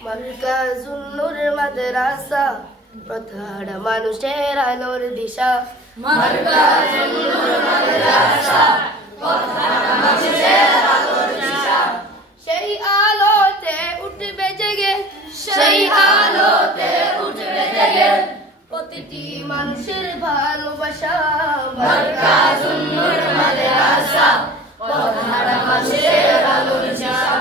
মার্কাজুন নূর মাদ্রাসা প্রথাড়া মানুষের আলোর দিশা মার্কাজুন নূর মাদ্রাসা প্রথাড়া মানুষের আলোর দিশা সেই আলোতে উঠবে জেগে সেই আলোতে উঠবে জেগে প্রতিটি মানুষের ভালোবাসা মার্কাজুন নূর মাদ্রাসা প্রথাড়া মানুষের আলোর দিশা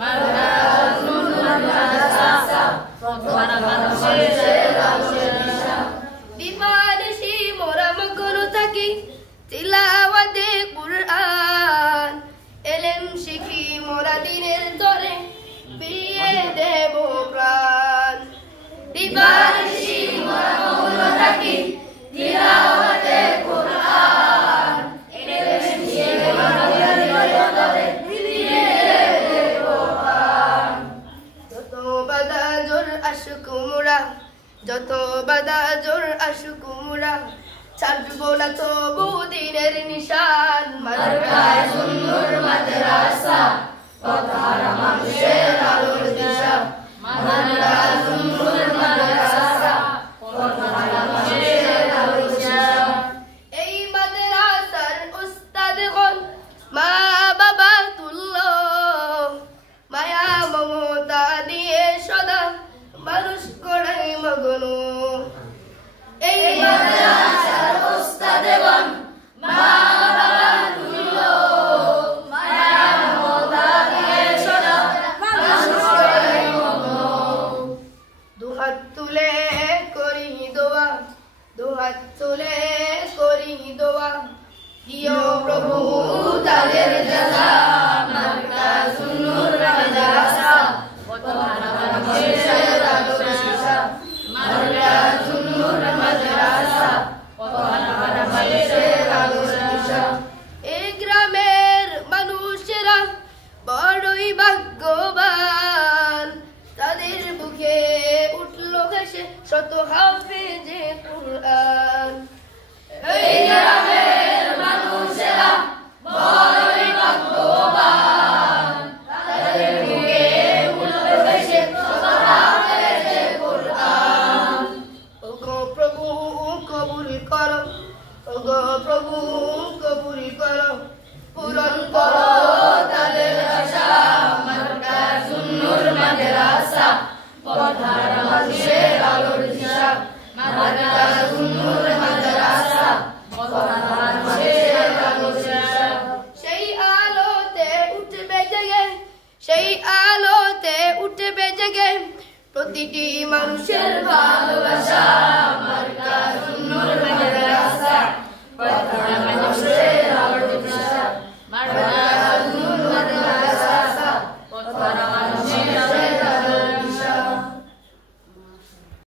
মার্কাজুন নূর মাদ্রাসা প্রথাড়া মানুষের আলোর দিশা দিবানিশি মোরা মগ্ন থাকি তিলাওয়াতে কুরআন এলেম শিখি মোরা দিনের তরে বিলিয়ে দেব প্রাণ দিবানিশি মোরা মগ্ন থাকি তিলাওয়াতে কুরআন এলেম শিখি মোরা দিনের তরে বিলিয়ে দেব প্রাণ যত বাধা জোর আশুক মোরা যত বাধা জোর আশুক মোরা ছাড়বো না তবু দিনের নিশান মার্কাজুন নূর মাদ্রাসা প্রথাড়া মানুষের আলোর দিশা মার্কাজুন নূর মাদ্রাসা প্রথাড়া মানুষের আলোর দিশা এই মাদ্রাসার উস্তাদগণ মা বাবা তুল্য মায়া মমতা দিয়ে সদা মানুষ করাই মগ্ন এই মাদ্রাসার উস্তাদগণ মা বাবা তুল্য মায়া মমতা দিয়ে সদা মানুষ করাই মগ্ন দুহাত তুলে করি দোয়া দুহাত তুলে করি দোয়া দিও প্রভু তাদের জাযা মার্কাজুন নূর মাদ্রাসা প্রথাড়া মানুষের আলোর দিশা মার্কাজুন নূর মাদ্রাসা প্রথাড়া মানুষের আলোর দিশা এই গ্রামের মানুষেরা বড়ই ভাগ্যবান তাদের বুকে উঠলো হেসে শত হাফেজে কুরআন এই গ্রামের মানুষেরা বড়ই ভাগ্যবান তাদের বুকে উঠলো হেসে শত হাফেজে কুরআন ওগো প্রভু কবুল করো ওগো প্রভু কবুল করো পূরণ করো তাদের আশা মার্কাজুন নূর মাদ্রাসা প্রথাড়া মানুষের আলোর দিশা মার্কাজুন নূর মাদ্রাসা প্রথাড়া মানুষের আলোর দিশা সেই আলোতে উঠবে জেগে সেই আলোতে উঠবে জেগে প্রতিটি মানুষের ভালোবাসা